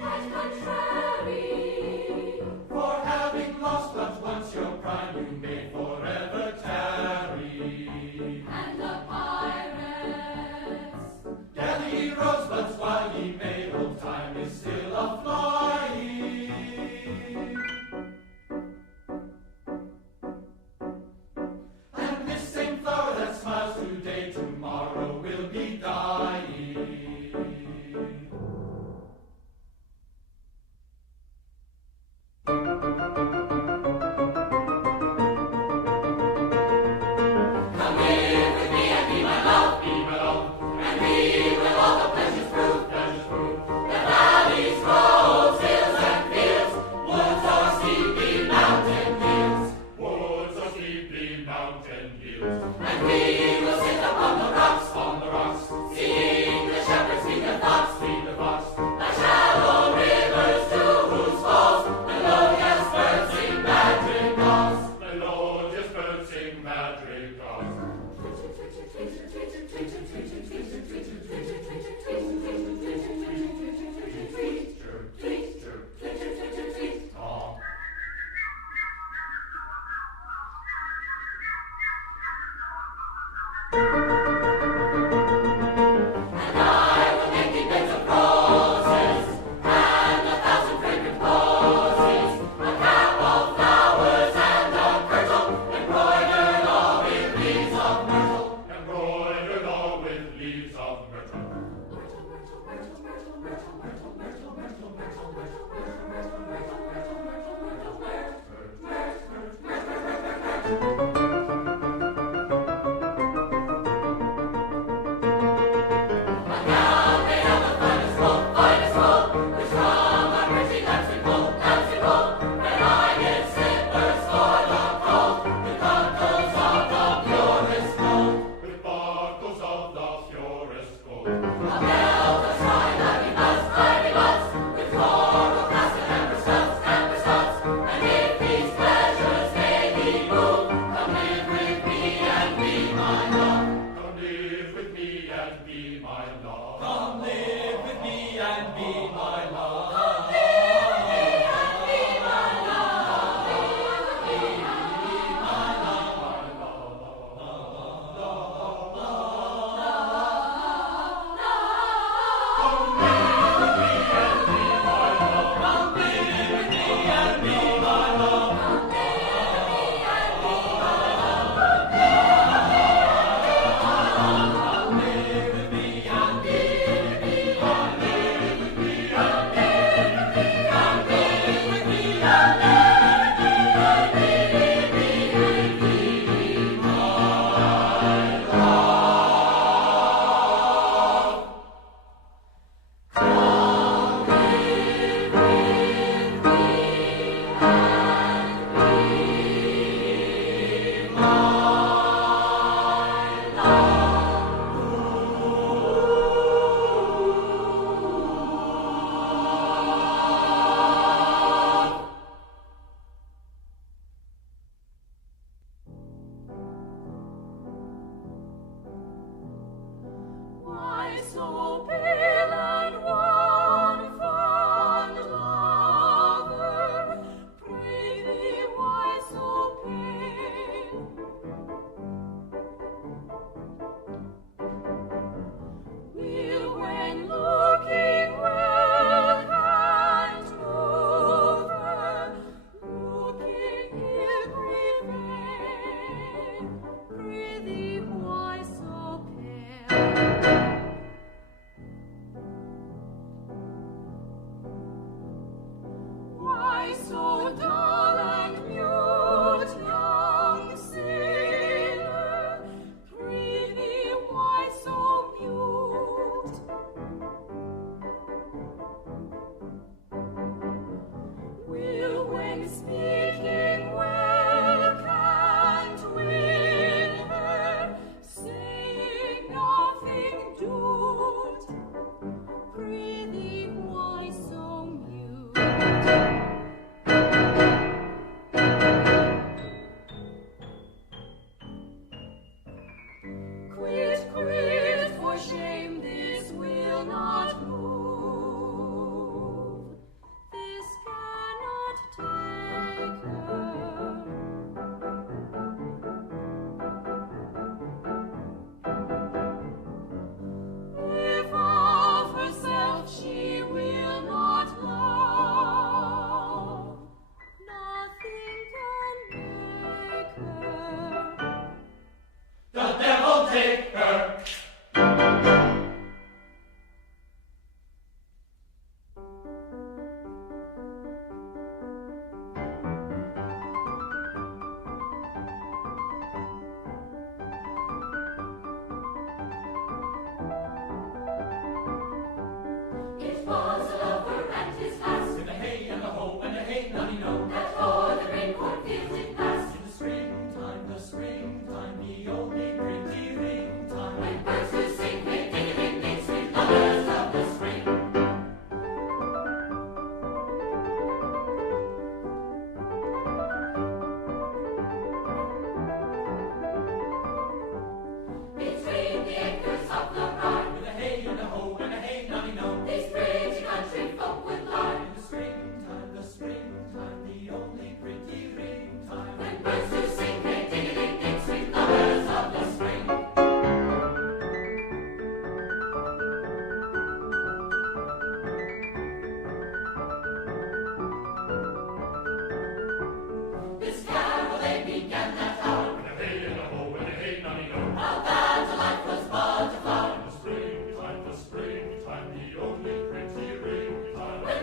Quite contrary.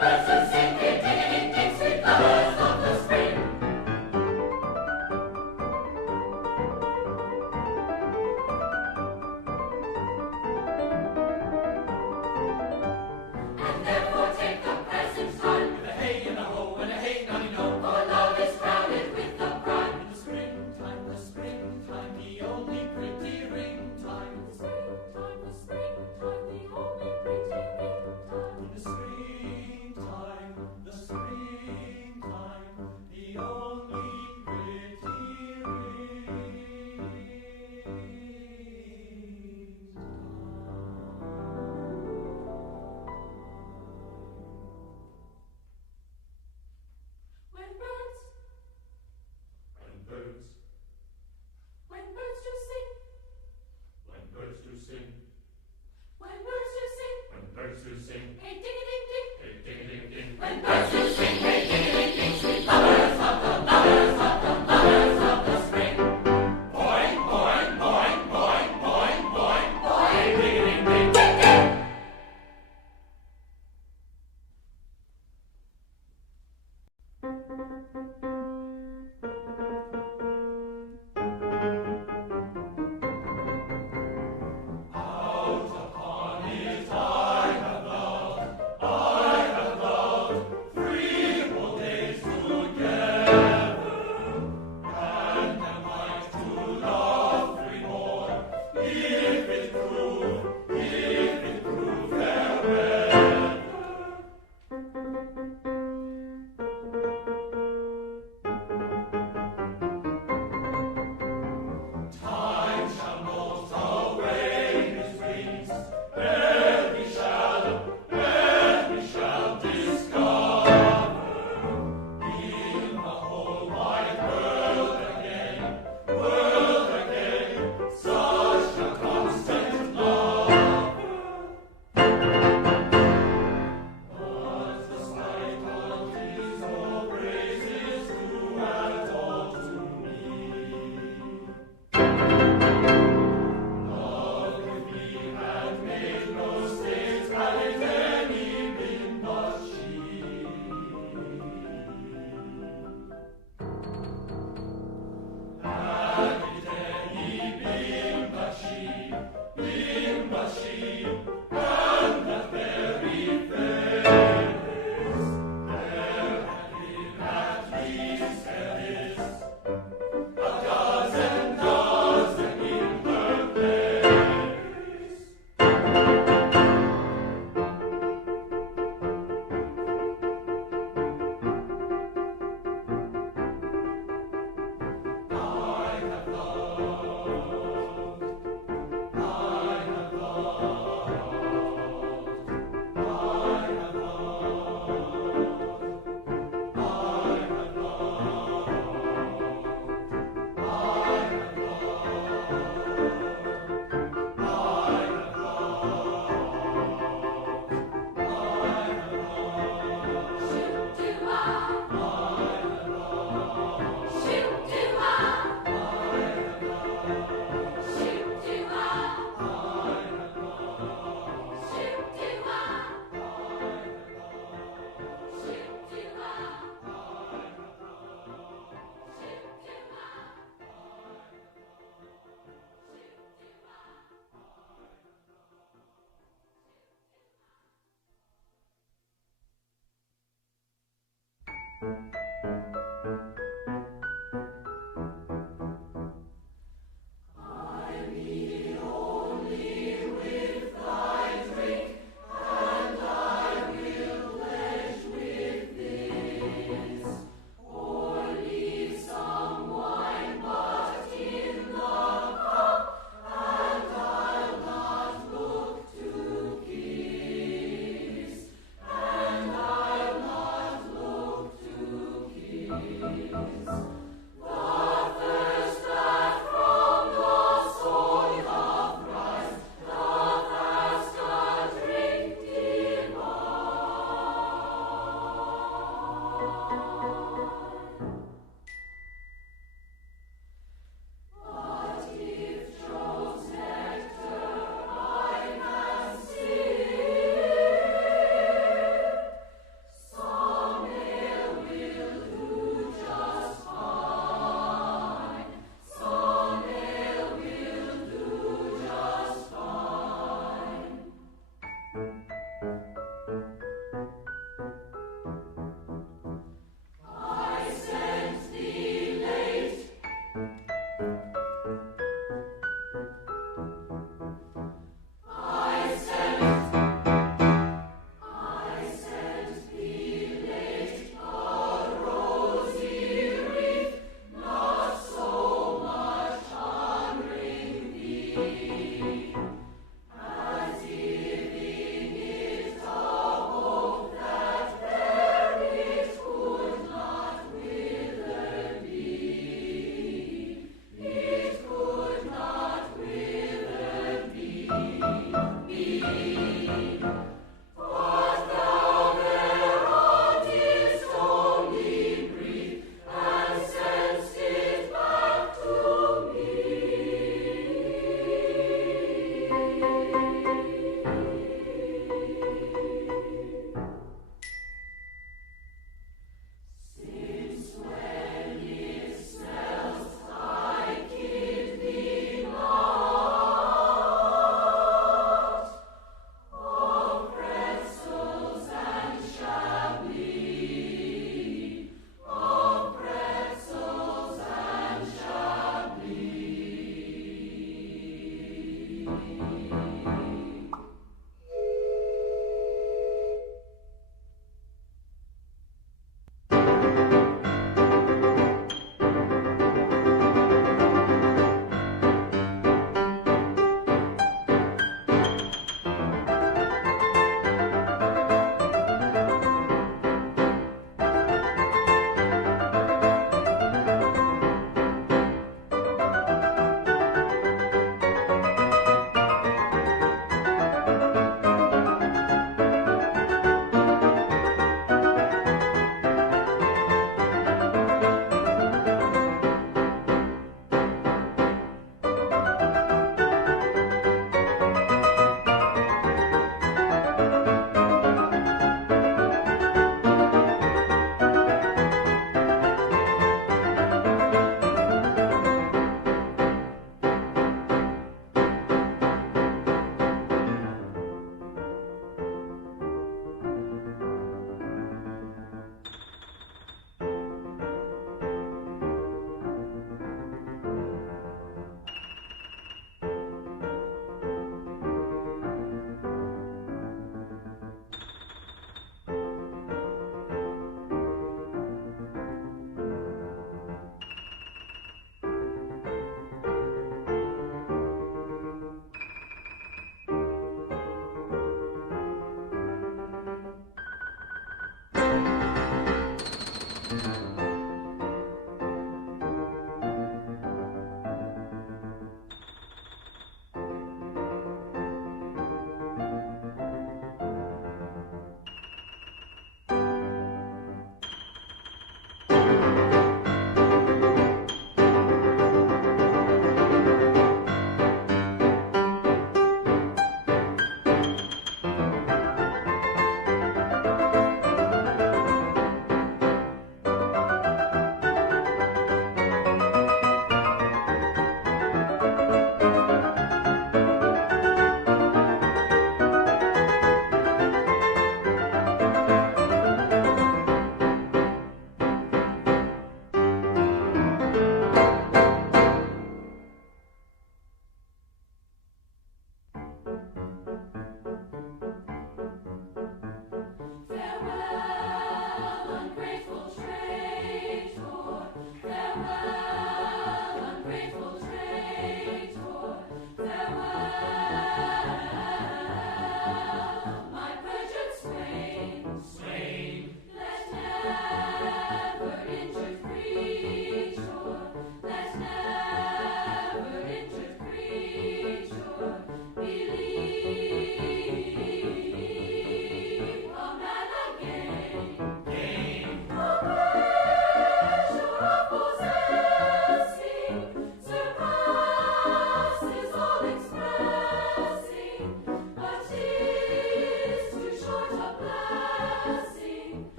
To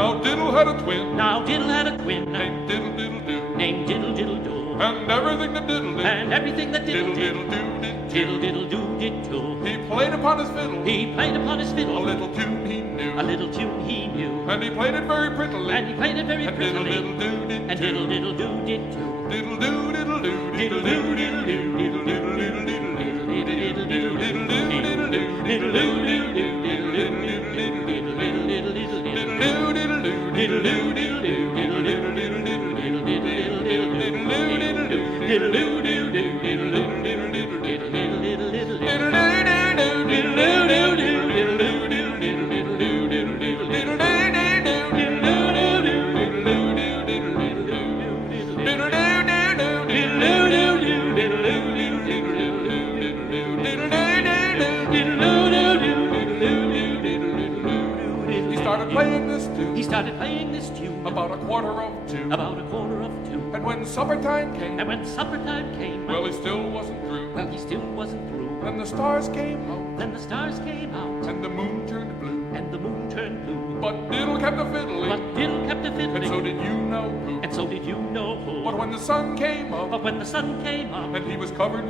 Now Diddle had a twin. Now Diddle had a twin. Named Diddle Diddle Do. Named Diddle Diddle Do. And everything that Diddle did. And everything that Diddle did. Diddle Diddle Do did too. Diddle Diddle Do did too. He played upon his fiddle. He played upon his fiddle. A little tune he knew. A little tune he knew. And he played it very prettily. And he played it very prettily. Diddle Diddle Do did and too. Diddle Diddle Do did too. Diddle do diddle do diddle do diddle do diddle diddle diddle diddle diddle diddle diddle diddle do diddle do diddle do diddle do diddle diddle diddle diddle diddle diddle diddle diddle do diddle do diddle do diddle do diddle diddle diddle diddle diddle diddle diddle diddle diddle do diddle do diddle do diddle do diddle diddle diddle diddle diddle diddle diddle diddle diddle diddle He started playing this tune about a quarter of two. About a quarter of two. And when supper time came, well, he still wasn't through. Then the stars came out. And the moon turned blue. But Diddle kept a fiddling. And so did you know who. But when the sun came up. And he was covered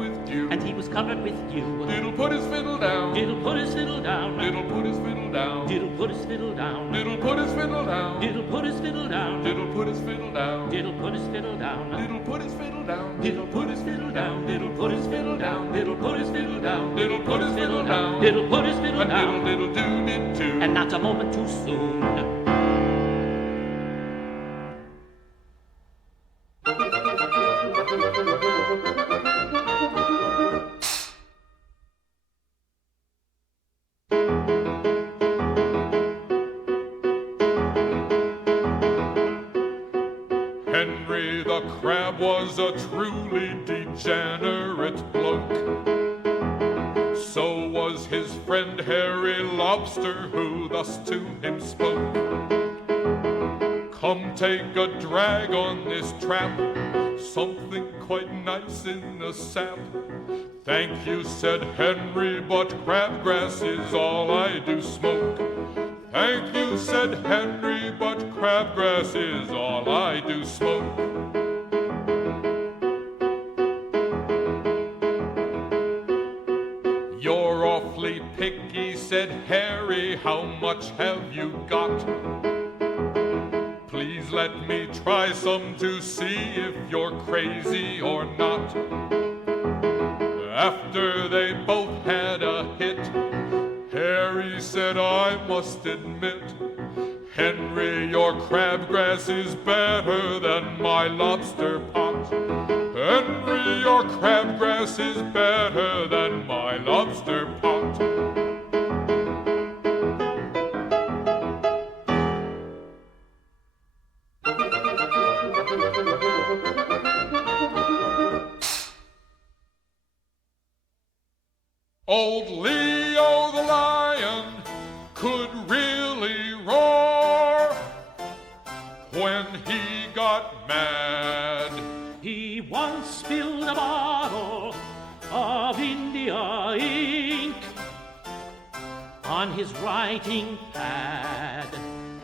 with dew. Diddle put his fiddle down. Diddle put his fiddle down. Diddle put his fiddle down. Diddle put his fiddle down. Diddle put his fiddle down. Diddle put his fiddle down. Diddle put his fiddle down. Diddle put his fiddle down. Diddle put his fiddle down. Diddle put his fiddle down. Diddle put his fiddle down. Diddle put his fiddle down. Diddle put his fiddle down. Diddle put his fiddle down. And diddle diddle do did too. And not a moment too soon. Henry the Crab was a truly degenerate bloke. So was his friend Harry Lobster, who thus to him spoke. Come take a drag on this trap, something quite nice in the sap. Thank you, said Henry, but crabgrass is all I do smoke. Thank you, said Henry, but crabgrass is all I do smoke. You're awfully picky, said Harry, how much have you got? Please let me try some to see if you're crazy or not. After they both had a hit, Harry said, I must admit, Henry, your crabgrass is better than my lobster pot. Henry, your crabgrass is better than my lobster pot. Old Leo the lion could really roar. When he got mad, he once spilled a bottle of India ink on his writing pad.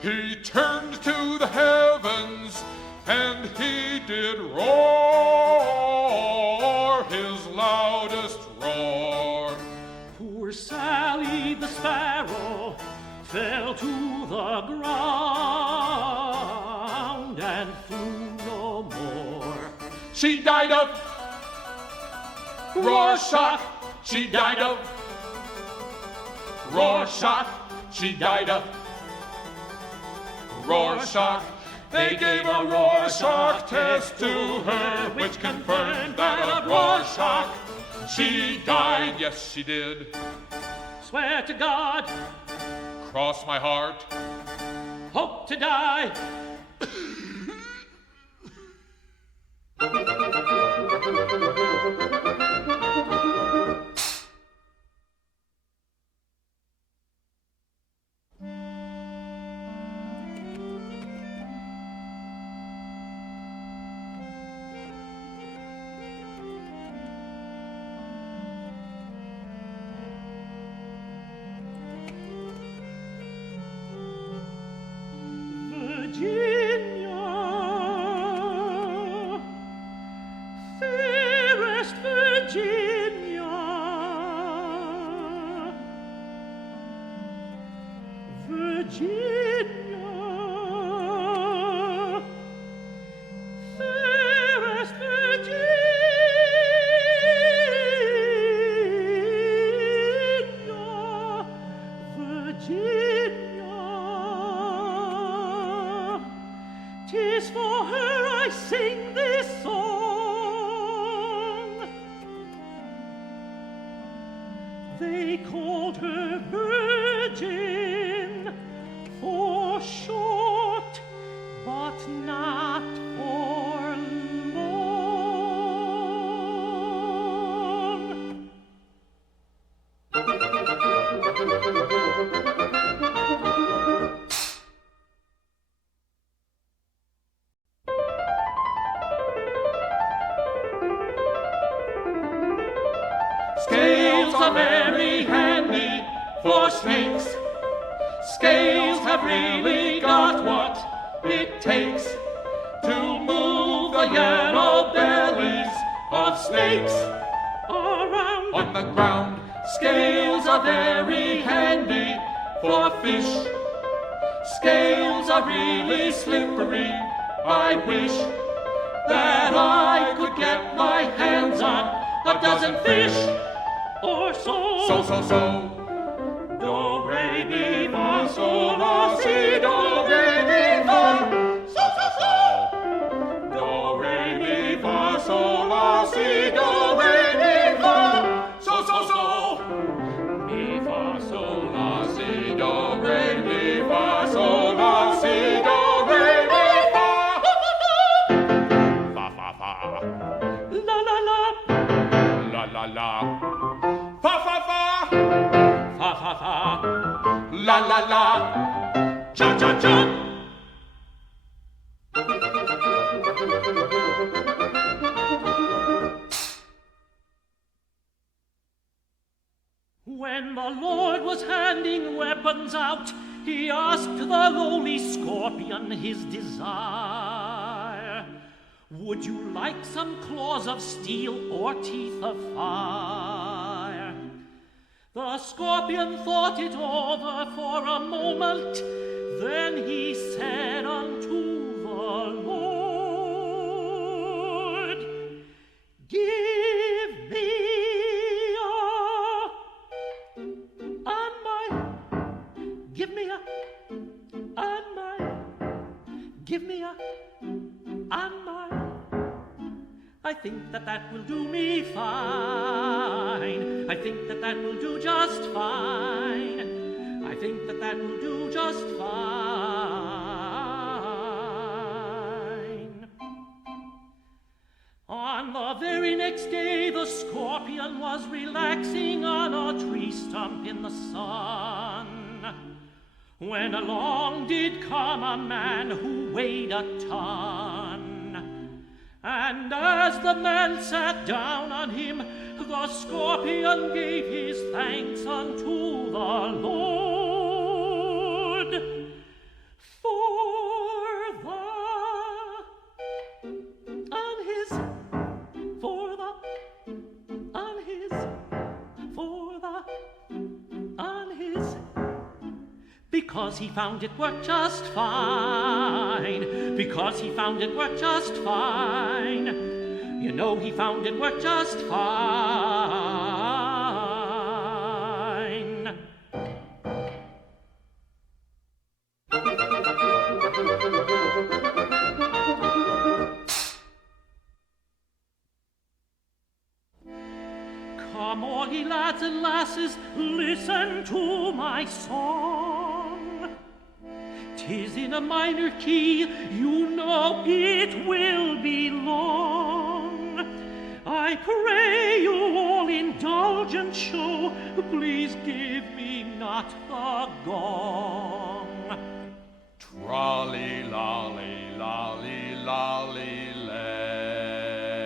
He turned to the heavens and he did roar his loudest roar. Poor Sally the sparrow fell to the ground and flew no more. She died of Rorschach. She died of Rorschach. She died of Rorschach. They gave a Rorschach test to her, which confirmed that of Rorschach she died. Yes, she did. Swear to God, cross my heart, hope to die. fairest Virginia, Virginia, 'tis for her I sing this song. They called her Virgin for short, but not for long. Scales are very handy for snakes. Scales have really got what it takes to move the yellow bellies of snakes Around on the ground. Scales are very handy for fish. Scales are really slippery. I wish that I could get my hands on a dozen fish. or so. So. Do, re, mi, fa, sol, la, si, do, re, mi, fa. So. Do, re, mi, fa, sol, la, si, do, re, mi, fa. So. Mi, fa, sol, la, si, do, re, mi, fa, sol, la, si, do, re, mi, fa. Fa. La la la. La. Fa. Fa. La. Cha. When the Lord was handing weapons out, he asked the lowly scorpion his desire. Would you like some claws of steel or teeth of fire? The scorpion thought it over for a moment, then he said unto the Lord, Give me and mine. I think that will do me fine. I think that will do just fine. I think that will do just fine. On the very next day, the scorpion was relaxing on a tree stump in the sun, when along did come a man who weighed a ton. And as the man sat down on him, the scorpion gave his thanks unto the Lord because he found it worked just fine. Because he found it worked just fine. You know, he found it worked just fine. Come all ye lads and lasses, listen to my song. 'Tis in a minor key, you know it will be long. I pray you all indulgence show, please give me not the gong. Trolley, lolly, lolly, lolly, lay.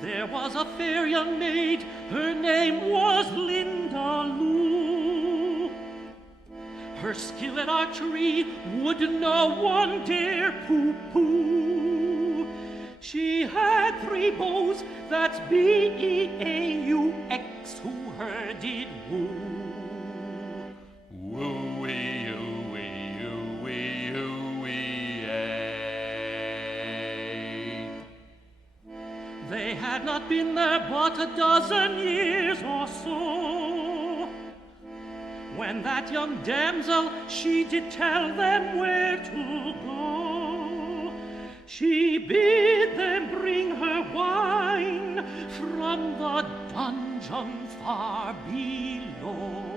There was a fair young maid, her name was Linda Lou. Her skill at archery would no one dare pooh-pooh. She had 3 beaux, that's B-E-A-U-X, who her did woo. had not been there but a dozen years or so, when that young damsel, she did tell them where to go. She bid them bring her wine from the dungeon far below.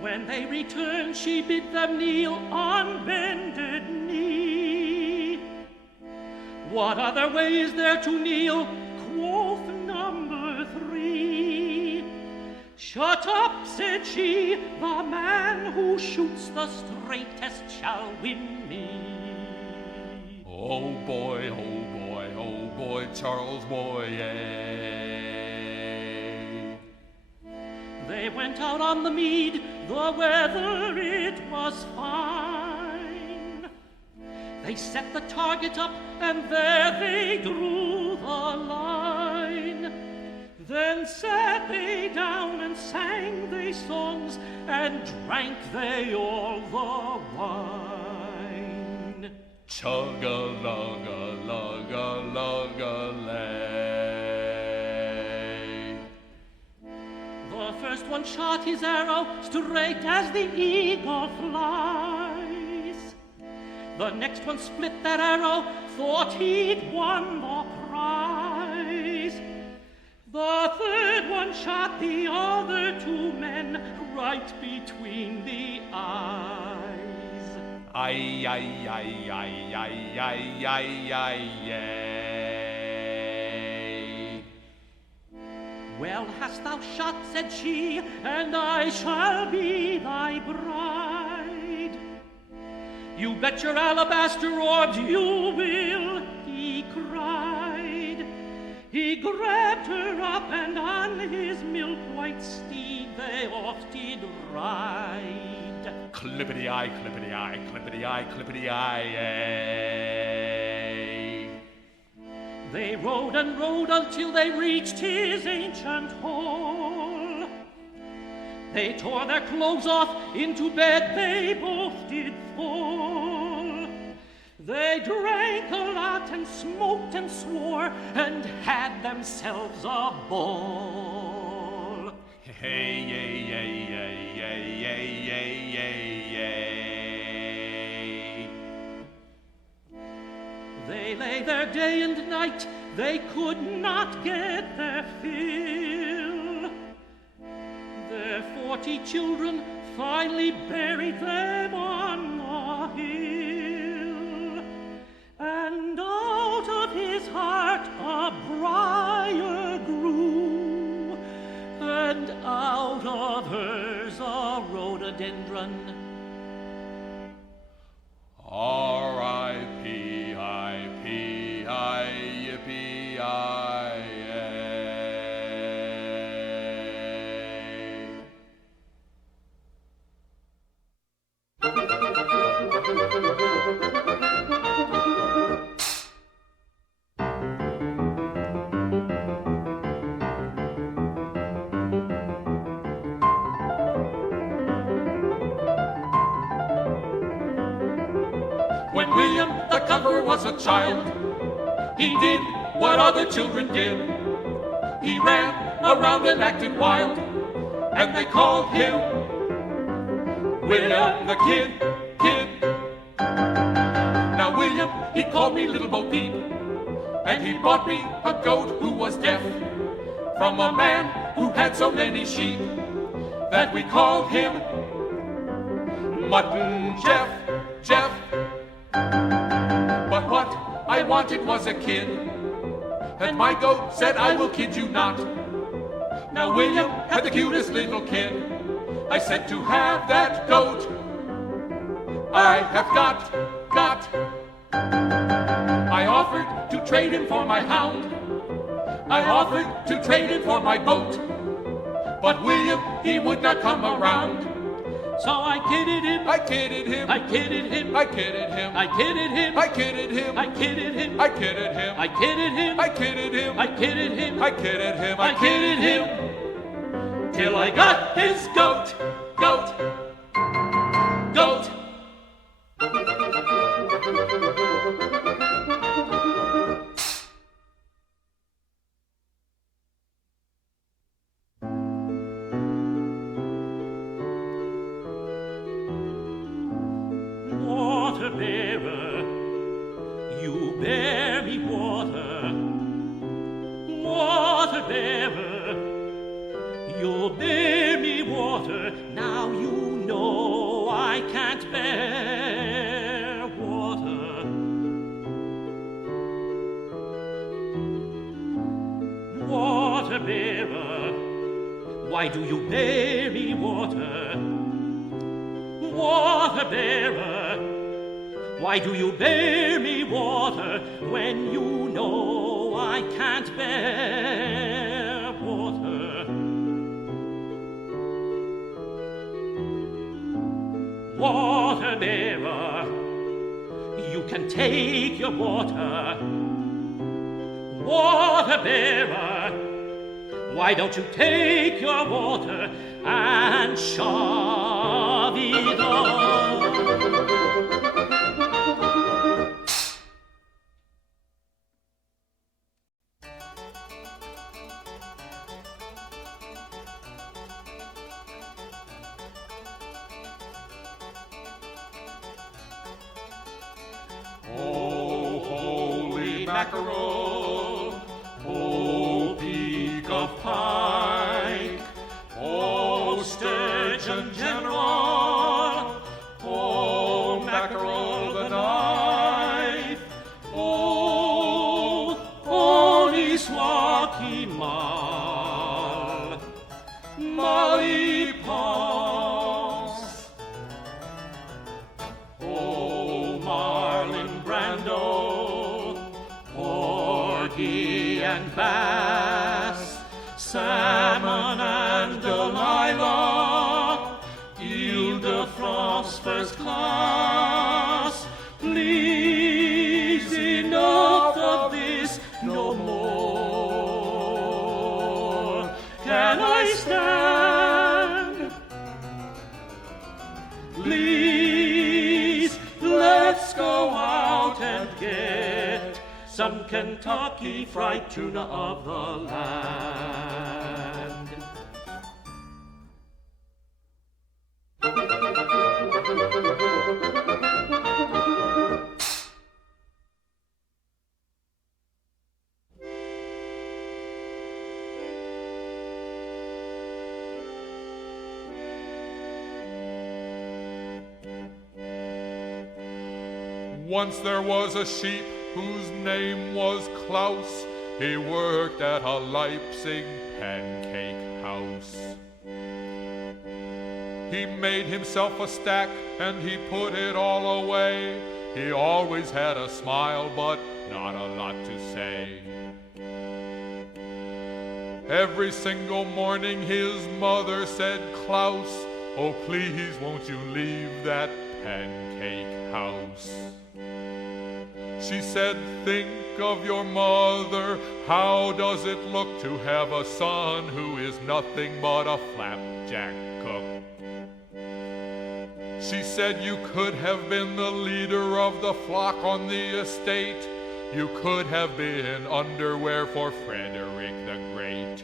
When they returned, she bid them kneel on bended knee. What other way is there to kneel? Quoth number 3. Shut up, said she, the man who shoots the straightest shall win me. Oh boy, oh boy, oh boy, Charles boy, yeah. They went out on the mead, the weather it was fine. They set the target up, and there they drew the line. Then sat they down and sang they songs, and drank they all the wine. Chug-a-lug-a-lug-a-lay. The first one shot his arrow straight as the eagle flies. The next one split that arrow, thought he'd won the prize. The third one shot the other 2 men right between the eyes. Ay, ay, ay, ay, ay, ay, ay, ay, ay. Well hast thou shot, said she, and I shall be thy bride. You bet your alabaster orbs you will, he cried. He grabbed her up, and on his milk-white steed they oft did ride. Clippity-eye, clippity-eye, clippity-eye, clippity-eye, ay. They rode and rode until they reached his ancient hall. They tore their clothes off, into bed they both did fall. They drank a lot and smoked and swore and had themselves a ball. Hey, yay, yay, yay, yay, yay, yay, yay, yay. They lay there day and night, they could not get their fill. Their 40 children finally buried them on the hill. And out of his heart a briar grew, and out of hers a rhododendron. R-I-P-I-P-I, When William the Conqueror was a child, he did what other children did. He ran around and acted wild, and they called him William the Kid. Now William, he called me Little Bo Peep, and he bought me a goat who was deaf, from a man who had so many sheep, that we called him Mutton Jeff. But what I wanted was a kid, and my goat said, I will kid you not. Now William had the cutest little kid. I said, to have that goat I have got. I offered to trade him for my hound. I offered to trade him for my boat. But William, he would not come around. So I kidded him. I kidded him. I kidded him. I kidded him. I kidded him. I kidded him. I kidded him. I kidded him. I kidded him. I kidded him. I kidded him. I kidded him. I kidded him. Till I got his goat. me water, water bearer. You'll bear me water, now you know I can't bear water. Water bearer, why do you bear me water? Water bearer, why do you bear me water when you know I can't bear water? Water bearer, you can take your water. Water bearer, why don't you take your water and shove it on? Oh, holy mackerel, oh, peak of pike, oh, sturgeon general, oh, mackerel the knife, oh, holy swacky mal, malipons, oh, marlin brando, porgy and bass, salmon and Delilah, Ile de France first class. Please, enough of this, no more can I stand. Please, let's go out and get some Kentucky fried tuna of the land. Once there was a sheep whose name was Klaus. He worked at a Leipzig pancake house. He made himself a stack and he put it all away. He always had a smile but not a lot to say. Every single morning his mother said, Klaus, oh please won't you leave that pancake house. She said, think of your mother, how does it look to have a son who is nothing but a flapjack cook? She said, you could have been the leader of the flock on the estate. You could have been underwear for Frederick the Great.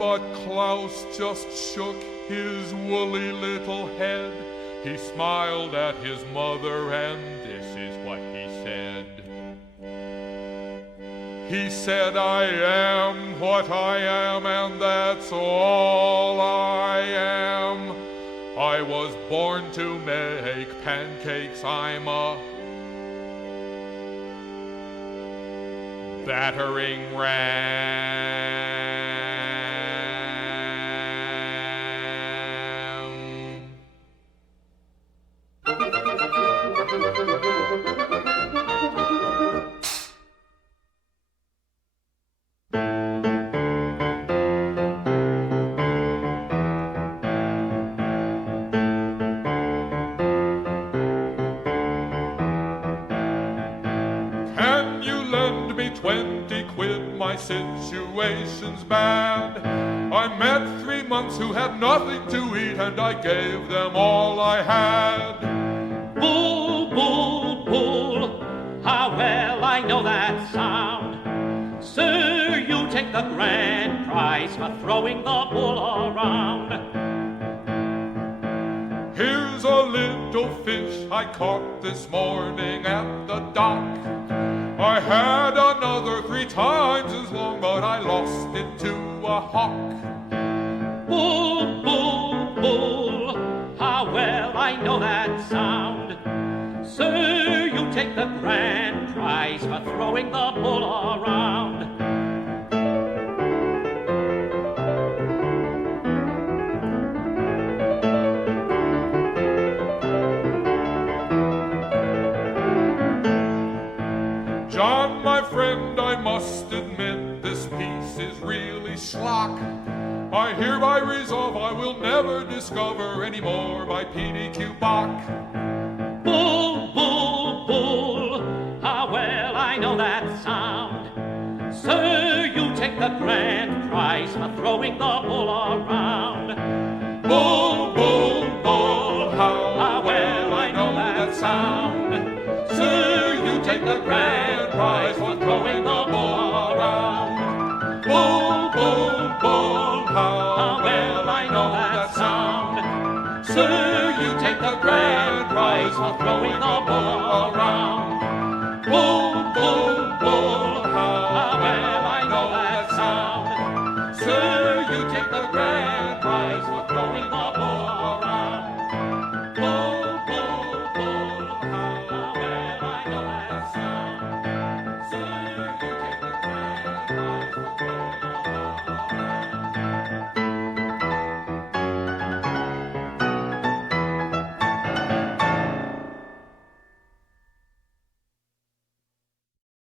But Klaus just shook his woolly little head. He smiled at his mother and this is what he said. He said, I am what I am and that's all I am. I was born to make pancakes, I'm a battering ram. Can you lend me 20 quid? My situation's bad. I met 3 months who had nothing to eat and I gave them all I had. Bull, bull, bull, how well I know that sound. Sir, you take the grand prize for throwing the bull around. Here's a little fish I caught this morning at the dock. lost it to a hawk. Bull, bull, bull, how well I know that sound. Sir, you take the grand prize for throwing the bull around. John, my friend, I must admit this piece is really schlock. I hereby resolve I will never discover any more by P.D.Q. Bach. Bull, bull, bull, how well I know that sound. Sir, you take the grand prize for throwing the bull around. Bull, bull, bull, how well I know that sound. Sir, you take the grand prize for throwing the bull around. Bull, bull, bull, How well I know that sound. Sir, you take the grand prize for throwing the bull around. Bull, bull, bull, how well I know that sound. Sir, you take the grand prize for throwing